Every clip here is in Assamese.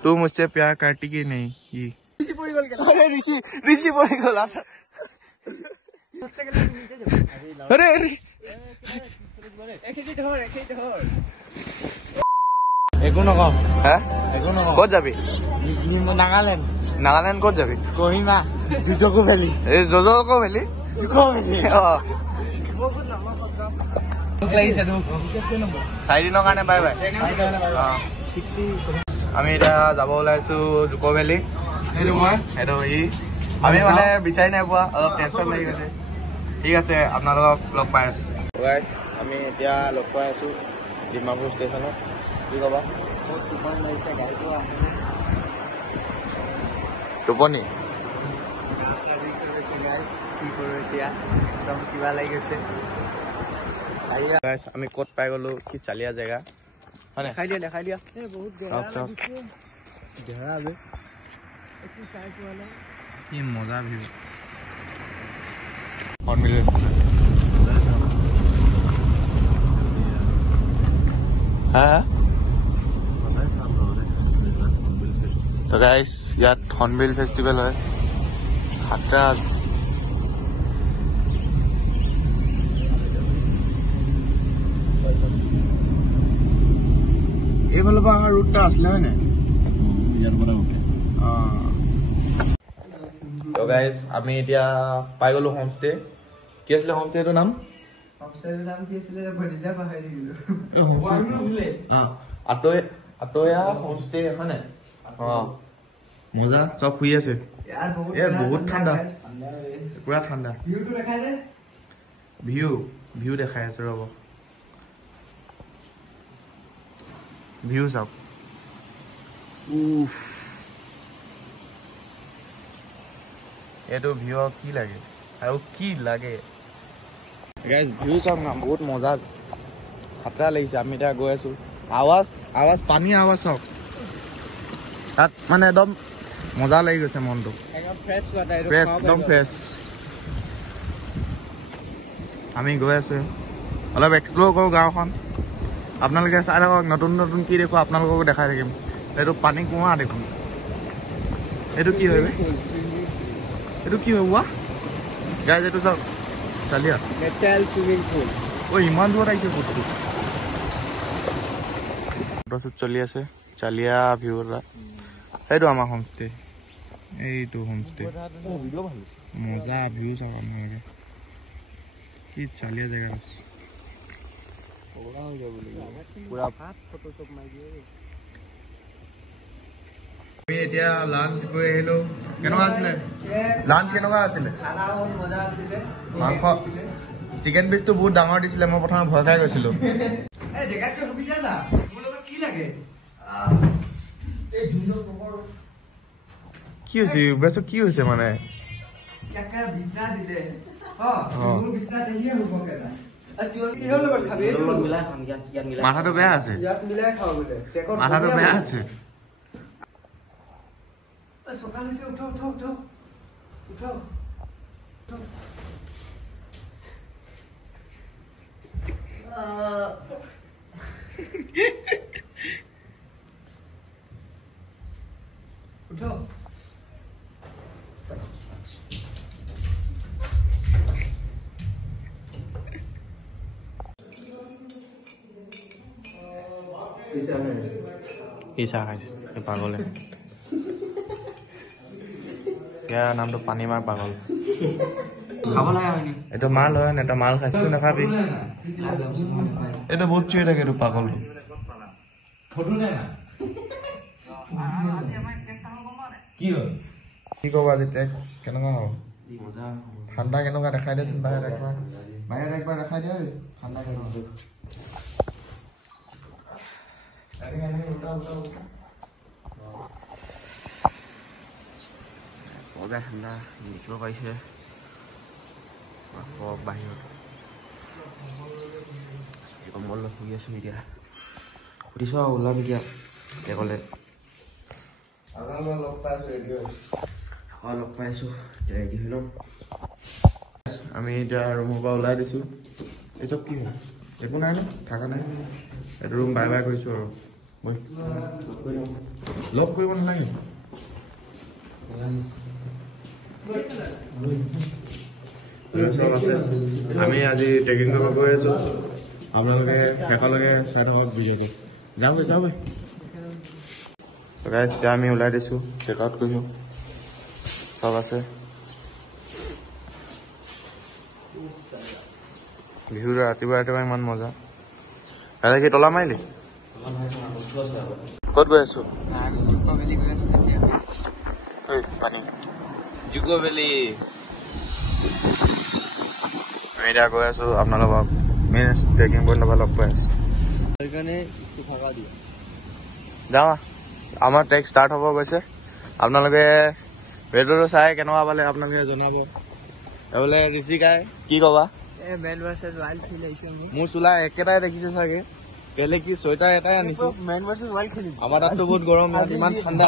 तू मुझसे प्यार करती कि नहीं? ऋषि पड़ी गल अरे একো নকওঁ হ্যাঁ একো নকওঁ ক'ত যাবি নাগালেণ্ড নাগালেণ্ড ক'ত যাবি কহিমা জুজকো ভেলি এই জজকো ভেলি জুকো ভেলি চাৰিদিনৰ কাৰণে বাই বাই আমি এতিয়া যাব ওলাইছো জুকো ভেলি সেইটো আমি মানে বিচাৰি নাই পোৱা অলপ টেনশ্যন লাগি গৈছে ঠিক আছে আপোনালোকক লগ পাই আছো আমি এতিয়া লগ পাই আছো ডিমাপুৰ ষ্টেচনত কি কবা টোপনি কিবা লাগি গৈছে আমি ক'ত পাই গলো কি চালিয়া জেগা হয় দেখাই দিয়া কি মজা ভিউ তো গাইস ইয়াত হৰ্ণবিল ফেষ্টিভেল হয় সাতটা এইফালৰ পৰা অহা ৰুটটা আছিলে হয় নাই ইয়াৰ পৰা উঠে তো গাইস আমি এতিয়া পাই গলো হোমষ্টে কি আছিলে হোমষ্টেটোৰ নাম কি আছিলে আটয়া হোমষ্টে হয় নাই মজা সব শুই আছে বহুত ঠাণ্ডা পুৰা ঠাণ্ডা ভিউ দেখাই আছে ৰব ভিউ চাওক এইটো ভিউ কি লাগে আৰু কি লাগে গাইজ ভিউ চাওক না বহুত মজা খাতৰা লাগিছে আমি এতিয়া গৈ আছো আৱাজ পানী আৱাজ চাওক তাত মানে একদম মজা লাগি গৈছে মনটো একদম ফ্ৰেছ আমি গৈ আছো অলপ এক্সপ্ল'ৰ কৰো গাঁওখন আপোনালোকে চাই থাকক নতুন নতুন কি দেখো আপোনালোককো দেখাই থাকিম এইটো পানী কুঁৱা দেখোন এইটো কি হয় এইটো কি হয় ৱা গাইজ এইটো চাওক চালিয়া ইমান দূৰত আহিছে ফটোশ্বুট চলি আছে চালিয়া ভিউ এটা এইটো আমাৰ হোমষ্টে এইটো হোমষ্টে মজা ভিউ চাওক আপোনালোকে কি চালিয়া জেগা আছে আমি এতিয়া লাঞ্চ গৈ আহিলো কেনেকুৱা আছিলে লাঞ্চ কেনেকুৱা আছিলে মাংস চিকেন পিচটো বহুত ডাঙৰ দিছিলে মই প্ৰথমে ভয় খাই গৈছিলো কি হৈছে বেছো কি হৈছে মানে মাথাটো বেয়া আছে মাথাটো বেয়া আছে চাহ খাইছে পাগলে ইয়াৰ নামটো পানীমাৰ পাগল এইটো মাল হয় না মাল খাইছো নাখাবি এইটো বহুত চিঞৰি থাকে এইটো পাগলটো কি কব আজি কেনেকুৱা হ'ব ঠাণ্ডা কেনেকুৱা দেখাই দিয়েচোন বাহিৰত একবাৰ দেখাই দিয়া ঠাণ্ডা কেনেকুৱা ঠাণ্ডা দেখিব পাইছে বাহিৰত কম্বল শুই আছো এতিয়া সুধিছো আৰু ওলাম এতিয়া ক'লে লগ পাই আছো ৰেডি হৈ লম আমি এতিয়া ৰুমৰ পৰা ওলাই দিছো এই চব কি হয় একো নাই থাকা নাই এইটো ৰুম বাই বাই কৰিছোঁ আৰু লগ কৰিব নালাগে চব আছে আমি আজি ট্ৰেকিং কৰিব গৈ আছোঁ আপোনালোকে শেষলৈকে চাই থাকক ভিডিঅ'টো যাওঁগৈ যাওঁগৈ গাইজ এতিয়া আমি ওলাই দিছোঁ চেক আউট কৰিছোঁ চব আছে বিহুৰ ৰাতিপুৱা ৰাতিপুৱা ইমান মজা কাইলৈ কি তলা মাৰিলি ক'ত গৈ আছো পানী জুকো ভেলি আমি এতিয়া গৈ আছো আপোনালোকক মেইন ট্ৰেকিং পইণ্টৰ পৰা লগ পাই আছো সেইকাৰণে যাওঁ আমাৰ ট্ৰেক ষ্টাৰ্ট হ'ব গৈছে আপোনালোকে ভিডিঅ'টো চাই কেনেকুৱা পালে আপোনালোকে জনাব এইবোলে ঋষিকাই কি ক'বা মেন ভাৰ্চেছ ৱাইল্ড ফিল আহিছে মোৰ চোলা একেটাই দেখিছে চাগে কেলে কি চুৱেটাৰ এটাই আনিছো মেন ভাৰ্চেছ ৱাইল্ড খেলিম আমাৰ তাততো বহুত গৰম ইমান ঠাণ্ডা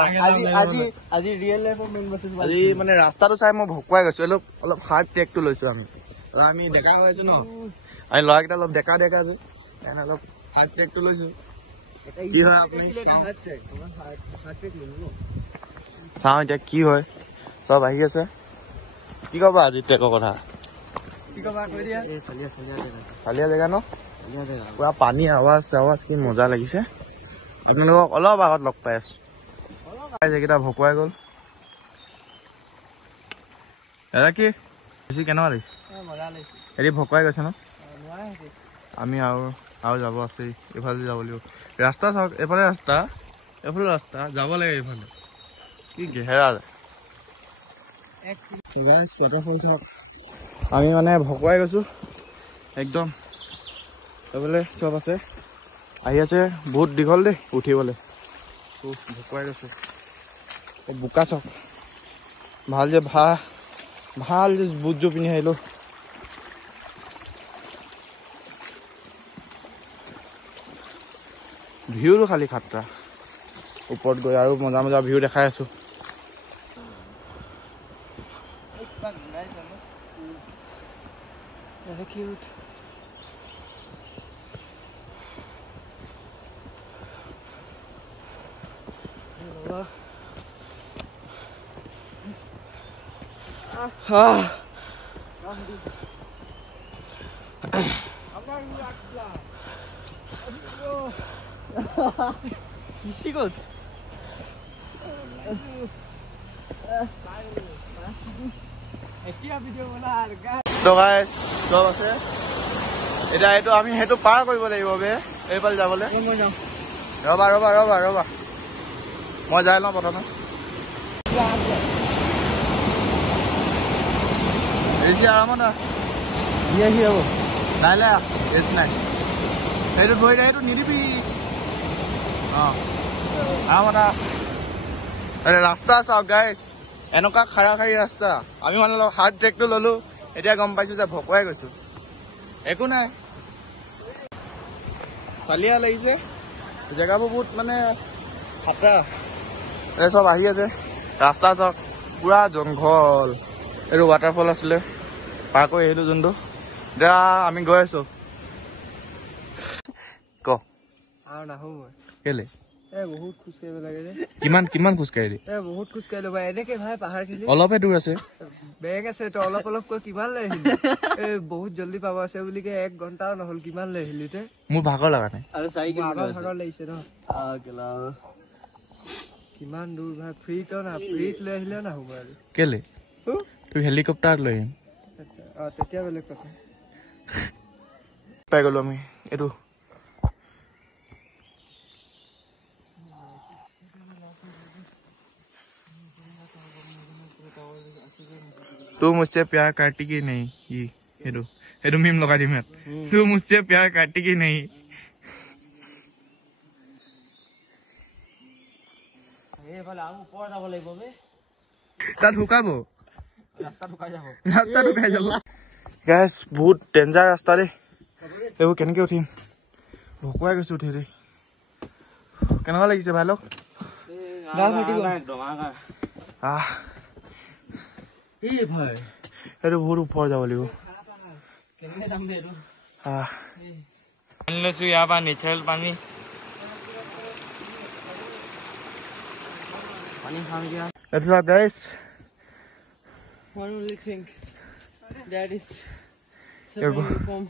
আজি ৰিয়েল লাইফৰ মেন ভাৰ্চেছ আজি মানে ৰাস্তাটো চাই মই ভকুৱাই গৈছো অলপ হাৰ্ড ট্ৰেকটো লৈছো আমি ডেকা হৈ আছো ন আমি ল'ৰাকেইটা অলপ ডেকা যে অলপ হাৰ্ড ট্ৰেকটো লৈছো কি হয় আপুনি চাওঁ এতিয়া কি হয় চব আহি আছে কি ক'বা আজি ট্ৰেকৰ কথা চালিয়া জেগা ন পুৰা পানী আৱাজ কি মজা লাগিছে আপোনালোকক অলপ আগত লগ পাই আছো যেইকেইটা ভকুৱাই গ'ল দাদা কি বেছি কেনেকুৱা লাগিছে হেৰি ভকুৱাই গৈছে ন আমি আৰু যাব আছে এইফালে যাব লাগিব ৰাস্তা চাওক এইফালে ৰাস্তা যাব লাগে এইফালে কি ঘেৰা আমি মানে ভকুৱাই গৈছো একদম এইফালে চব আছে আহি আছে বহুত দীঘল দেই উঠিবলৈ ভকুৱাই গৈছো বোকা চব ভাল যে বুট জোৰ পিন্ধি আহিলো ভিউটো খালি খাট্টা ওপৰত গৈ আৰু মজা ভিউ দেখাই আছো cute. Isi good. So guys, চব আছে এতিয়া এইটো আমি সেইটো পাৰ কৰিব লাগিব বে এইফালে যাবলৈ ৰবা মই যাই লওঁ প্ৰথমে আৰামত হ'ব নাইলে নাই সেইটো ধৰি দে সেইটো নিদিবি আৰামত ৰাস্তা চাওক গাইজ এনেকুৱা খাৰা ৰাস্তা আমি মানে অলপ হাৰ্ড ট্ৰেকটো ললো এতিয়া গম পাইছো যে ভকুৱাই গৈছো একো নাই চালিয়া লাগিছে জেগাবোৰ বহুত মানে খাতৰা চব আহি আছে ৰাস্তা চাওক পুৰা জংঘল এইটো ৱাটাৰফল আছিলে পাৰ কৰি আহিলো যোনটো এতিয়া আমি গৈ আছো ক আৰু নাহো মই কেলে বহুত খোজ কাঢ়িব লাগে যে কিমান খোজ কাঢ়ি বহুত খোজ কাঢ়িলো ভাই এনেকে ভাই পাহাৰখিনি অলপহে দূৰ আছে বেগ আছে তো অলপ কৈ কিমান লৈ আহিলি বহুত জল্দি পাব আছে বুলি কে 1 ঘণ্টাও নহল কিমান লৈ আহিলি তে মোৰ ভাগৰ লগা নাই আৰু 4 কিলোমিটাৰ ভাগৰ লাগিছে ন কিমান দূৰ ভাই ফ্ৰীত লৈ আহিলে না হ'ব আৰু কেলে তুই হেলিকপ্টাৰ লৈ আহিম তেতিয়া বেলেগ কথা পাই গলো আমি এইটো तू मुझसे प्यार करती कि नहीं ये हेडू मीम लगा दी मैं तू मुझसे प्यार करती कि नहीं ए ভালে আউ উপৰ যাব লাগিব বে তা ঢুকাব ৰাস্তা ঢুকাই যাব গাইস বহুত ডেঞ্জাৰ ৰাস্তা ৰে এইবোৰ কেনেকৈ উঠিম ভকুৱাই গৈছো উঠি ৰে কেনেকুৱা লাগিছে ভাই লোক গাল ফাটি গ'ল একদম এই ভাই এইটো বহুত ওপৰ যাব লাগিব কেনেকৈ যাম দে এইটো পানী লৈছোঁ ইয়াৰ পৰা নেচাৰেল পানী খাম এতিয়া That's all guys. one only thing that is Your suffering you from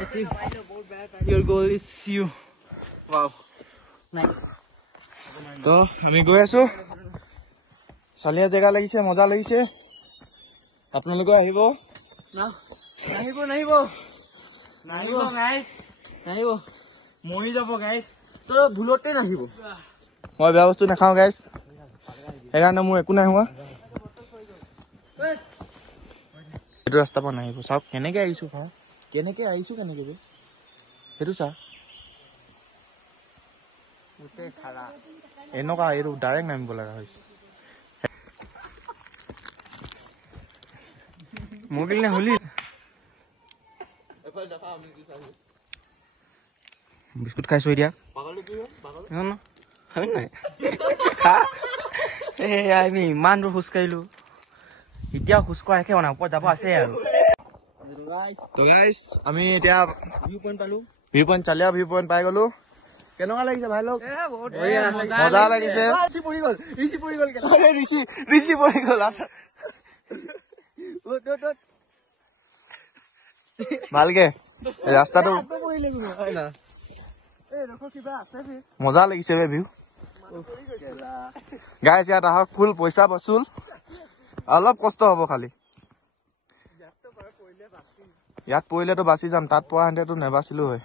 achieve your goal is you wow nice তো আমি গৈ আছো চালিয়া জেগা লাগিছে মজা লাগিছে আপোনালোকে আহিব না নাহিব গাইস নাহিব মৰি যাব গাইছ তো ভুলতে নাহিব মই বেয়া বস্তু নাখাওঁ গাইছ সেইকাৰণে মোৰ একো নাই হোৱা এইটো ৰাস্তা পৰা নাহিব চাওক কেনেকে আহিছো কেনেকে বে সেইটো চা গোটেই খালা এনেকুৱা এইটো ডাইৰেক্ট নামিব লগা হৈছে মোগিল নে হলি বিস্কুট খাইছো এতিয়া আমি ইমান দূৰ খোজ কাঢ়িলো এতিয়া খোজ কঢ়া শেষে হোৱা নাই ওপৰত যাব আছে আৰু আমি এতিয়া ভিউ পইণ্ট চালিয়া ভিউ পইণ্ট পাই গলো কেনেকুৱা লাগিছে ভাই লোক মজা লাগিছে ঋষি পৰি গল ভালকে ৰাস্তাটো মজা লাগিছে বে ভিউ গাইছ ইয়াত আহক ফুল পইচা বসুল অলপ কষ্ট হব খালি ইয়াত পৰিলেতো বাচি যাম তাত পৰা হেঁতেতো নেবাচিলো হয়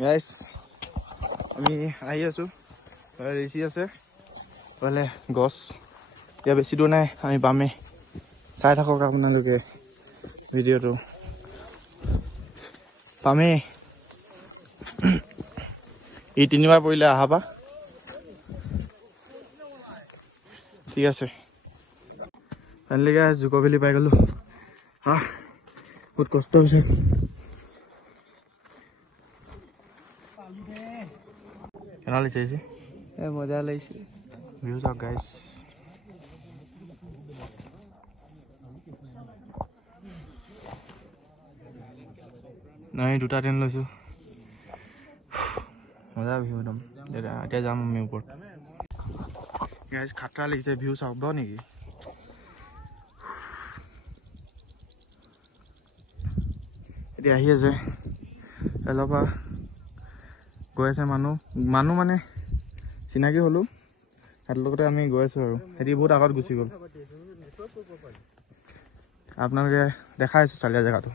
গাইছ আমি আহি আছো ঋষি আছে বোলে গছ এতিয়া বেছি দূৰ নাই আমি পামেই চাই থাকক আপোনালোকে ভিডিঅ'টো পামেই ই তিনিবাৰ পৰিলে আহা পা ঠিক আছে ফাইনেলি জুক ভেলি পাই গলো বহুত কষ্ট হৈছে কেনেকুৱা লাগিছে মজা লাগিছে ভিউ চাওক গাইছ আমি দুটা ট্ৰেইন লৈছো মজা ভিউ একদম এতিয়া যাম আমি ওপৰত গাইছ খাতৰা লাগিছে ভিউ চাব নেকি এতিয়া আহি আছে অলপ গৈ আছে মানুহ মানে চিনাকি হলো সিহঁতৰ লগতে আমি গৈ আছো আৰু সিহঁতি বহুত আগত গুচি গ'ল আপোনালোকে দেখাই আছো চালিয়া জেগাটো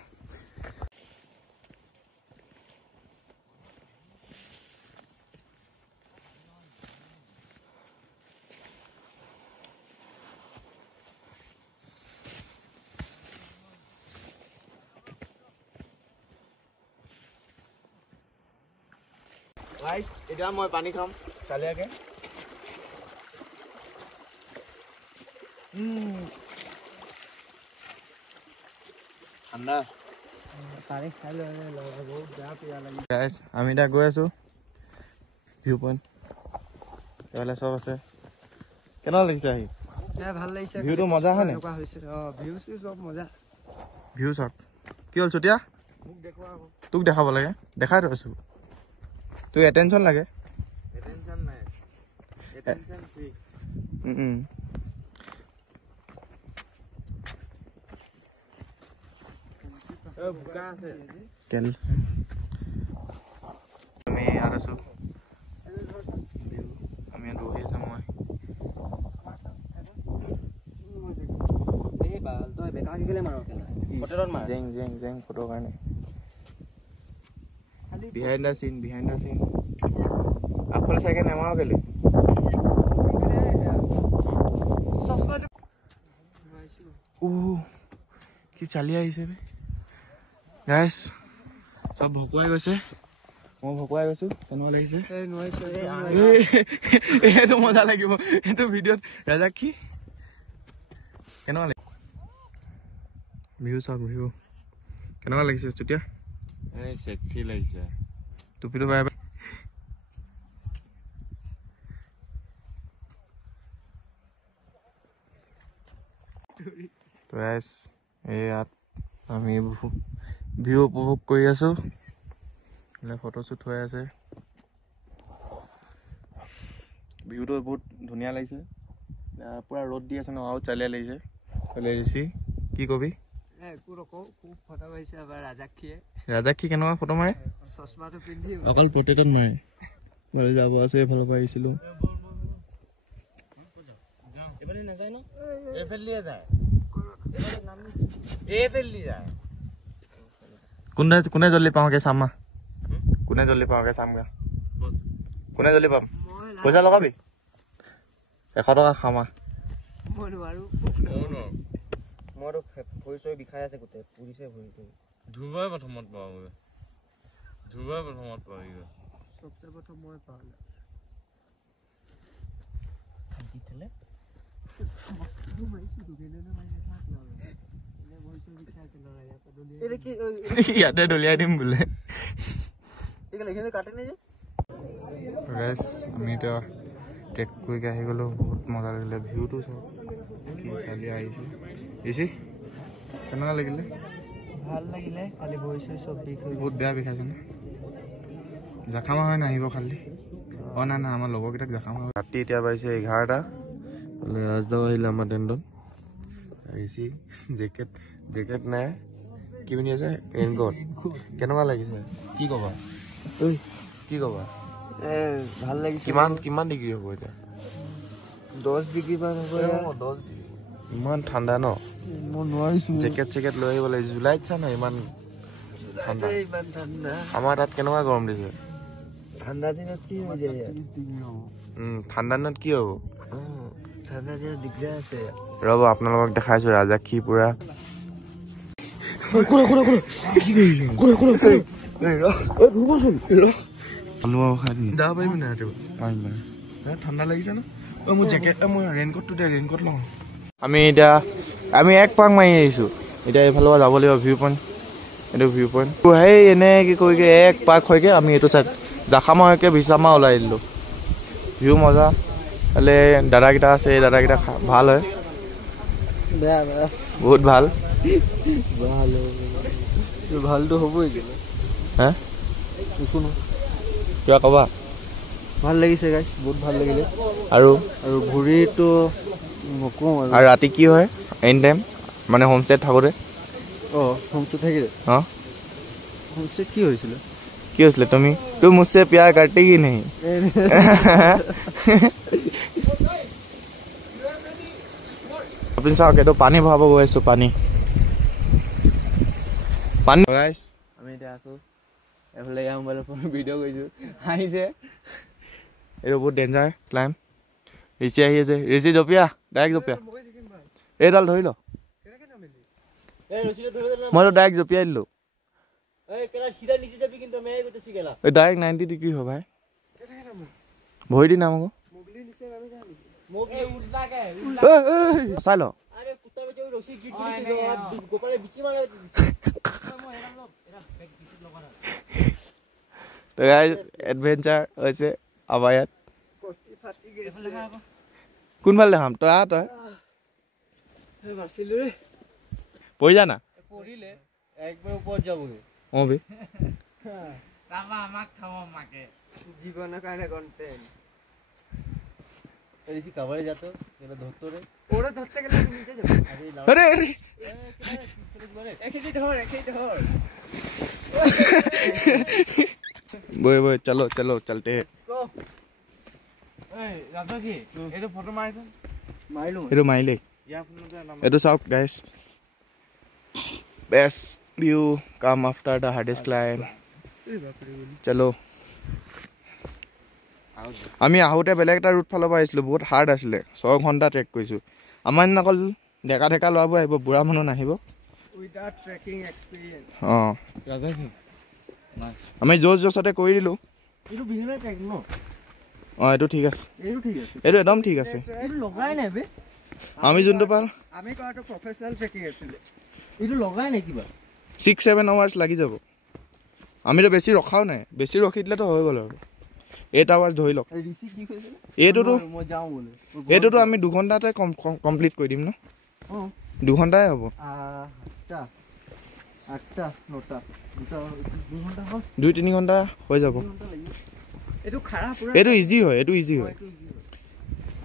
এতিয়া মই পানী খাম চালিয়াকে আমি এতিয়া গৈ আছো ভিউ পইণ্ট এইফালে চব আছে কেনেকুৱা লাগিছে আহি ভাল লাগিছে ভিউটো মজা হয় নে ভিউ চাওক কি হ'ল চুতীয়া তোক দেখাব লাগে দেখাই থৈছো তোক এটেনশ্যন লাগে আমি ইয়াত আছো আমি ইয়াত বহি আছো মই জেং ফটোৰ কাৰণে বিহাইণ্ড দ্য চিন আগফালে চাইকে নেমাৰো কেলে কি চালি আহিছে গাইছ চব ভকুৱাই গৈছে মই ভকুৱাই গৈছো কেনেকুৱা লাগিছে এইটো মজা লাগিব এইটো ভিডিঅ'ত ৰাজা কি কেনেকুৱা লাগিছে ভিউ চাওক ভিউ কেনেকুৱা লাগিছে চুতীয়া সেক্সি লাগিছে টুপিটো পাই তো গাইছ ইয়াত আমি ভিউ উপভোগ কৰি আছো ফটোশ্বুট হৈ আছে ভিউটো বহুত ধুনীয়া লাগিছে পুৰা ৰ'দ দি আছে ন আৰু চালিয়া লাগিছে ঋষি কি কবি ৰাজাক্ষী কেনেকুৱা ফটো মাৰে অকল পৰ্ট্ৰেটত মাৰে যাব আছে এইফালৰ পৰা আহিছিলো কোনে জল্দি পাওঁগে চামা কোনে জল্দি পাওঁগে চামগা কোনে জল্দি পাম পইচা লগাবি 100 টকা খামা মইতো ভৰি চৰি বিষাই আছে গোটেই পুৰিছে ভৰিটো ধুবাই প্ৰথমত পাওঁগে সবচে প্ৰথম মই পাওঁগে থাকি থলে ইয়াতে দলিয়াই দিম বোলে আমি এতিয়া ট্ৰেক কৰি আহি গলো বহুত মজা লাগিলে ভিউটো চাই কি চালি আহিছে ঋষি কেনেকুৱা লাগিলে ভাল লাগিলে খালি ভৰি চৰি চব বিষ হৈ বহুত বেয়া বিষাইছে ন জাখামা হয় নাহিব খালি না আমাৰ লগৰকেইটাক জাখামা ৰাতি এতিয়া পাইছে 11টা ৰাজদাও আহিলে আমাৰ টেণ্টত ঋষি জেকেট নাই কি পিন্ধি আছে ৰেইনকোট কেনেকুৱা লাগিছে কি কবা ভাল লাগিছে কিমান ডিগ্ৰী হ'ব এতিয়া 10 ডিগ্ৰী মান হ'ব 10 ডিগ্ৰী ইমান ঠাণ্ডা ন মই নোৱাৰিছো জেকেট লৈ আহিব লাগে জুলাইত চা না ইমান ঠাণ্ডা আমাৰ তাত কেনেকুৱা গৰম দিছে ঠাণ্ডা দিনত কি হৈ যায় ঠাণ্ডা দিনত কি হ'ব ঠাণ্ডা দিনত দিগদাৰ আছে ৰ'ব আপোনালোকক দেখাইছো ৰাজাক্ষী পুৰা ঠাণ্ডা লাগিছে ন মোৰ জেকেট মই ৰেইনকোটটো দে ৰেইনকোট লওঁ আমি এক পাক মাৰি আহিছো এতিয়া এইফালৰ পৰা যাব লাগিব ভিউ পইণ্ট এইটো ভিউ পইণ্ট সেই এনে কি কৰি এক পাক হয়গে আমি এইটো চাইড জাখামা হয়কে বিছামা ওলাই দিলো ভিউ মজা খালি দাদাকেইটা আছে এই দাদাকেইটা ভাল হয় বহুত ভাল ভালটো হ'বই হা কিবা কবা ভাল লাগিছে গাইছ বহুত ভাল লাগিলে আৰু ঘূৰিটো নকওঁ আৰু ৰাতি কি হয় এনি টাইম মানে হোমষ্টেত থাকোঁতে হোমষ্টে থাকিলে হোমষ্টে কি হৈছিলে তুমি মুझसे प्यार करते ही नहीं আপুনি চাওক এইটো পানী ভৰাব গৈ আছো পানী গাইছ আমি এতিয়া আছো এফালে মোবাইলৰ পৰা ভিডিঅ' কৰিছো আহিছে এইটো বহুত ডেঞ্জাৰ ক্লাইম ঋষি আহি আছে ঋষি জপিয়া ডাইৰেক্ট জপিয়া এইডাল ধৰি ল মইতো ডাইৰেক্ট জপিয়াই দিলো ডাইৰেক্ট 90 ডিগ্ৰী হয় ভাই ভৰি দি নাম আকৌ চাই ল এডভেঞ্চাৰ হৈছে আমাৰ ইয়াত কোনফালে দেখাম তই পৰি যা না একবাৰ ওপৰত যাবগৈ জীবনৰ কাৰণে কন্টেন্ট ঋষি কাবারে যাতো এটা ধরতো রে ওরে ধরতে গেলে তুই নিচে যাবে আরে একেই ধর বই চলো চলতে हैं এই রাজা কি এটা ফটো মারিছেন এটা মাইলে এটা সব গাইস বেস্ট ভিউ কাম আফটার দ্য হার্ডেস্ট ক্লাইম্ব চলো আমি আহোঁতে বেলেগ এটা ৰুট ফালৰ পৰা আহিছিলোঁ বহুত হাৰ্ড আছিলে 6 ঘণ্টা ট্ৰেক কৰিছোঁ আমাৰ দিনা অকল ডেকা ল'ৰাবোৰ আহিব বুঢ়া মানুহ নাহিব অঁ আমি জোচতে কৰি দিলোঁ অঁ এইটো ঠিক আছে এইটো একদম ঠিক আছে আমি যোনটো পাৰ 6-7 আৱাৰ্ছ লাগি যাব আমিতো বেছি ৰখাও নাই বেছি ৰখি দিলেতো হৈ গ'ল আৰু 8 আৱাৰ্ছ ধৰি লওক এইটোতো আমি 2 ঘণ্টাতে কমপ্লিট কৰি দিম ন 2 ঘণ্টাই হ'ব 8টা 9টা 2 ঘণ্টা হ'ল 2-3 ঘণ্টা হৈ যাব এইটো খাৰা পুৰা এইটো ইজি হয়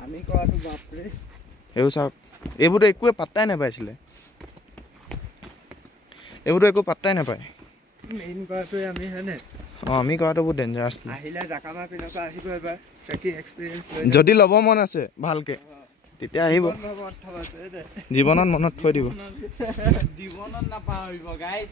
আমি কৰাটো বাপৰে এইবোৰ চাওক এইবোৰতো একোৱে পাত্তাই নাপাইছিলে এইবোৰতো একো পাত্তাই নাপায় মেইন কৰাটোৱে আমি হয়নে আমি কৰাটো বহুত ডেঞ্জাৰাছ আহিলে জাকামা পিনকা আহিব এবাৰ ট্ৰেকিং এক্সপেৰিয়েন্স লৈ যদি ল'ব মন আছে ভালকে তেতিয়া আহিব জীৱনত মনত থৈ দিব জীৱনত নাপাহৰিব গাইছ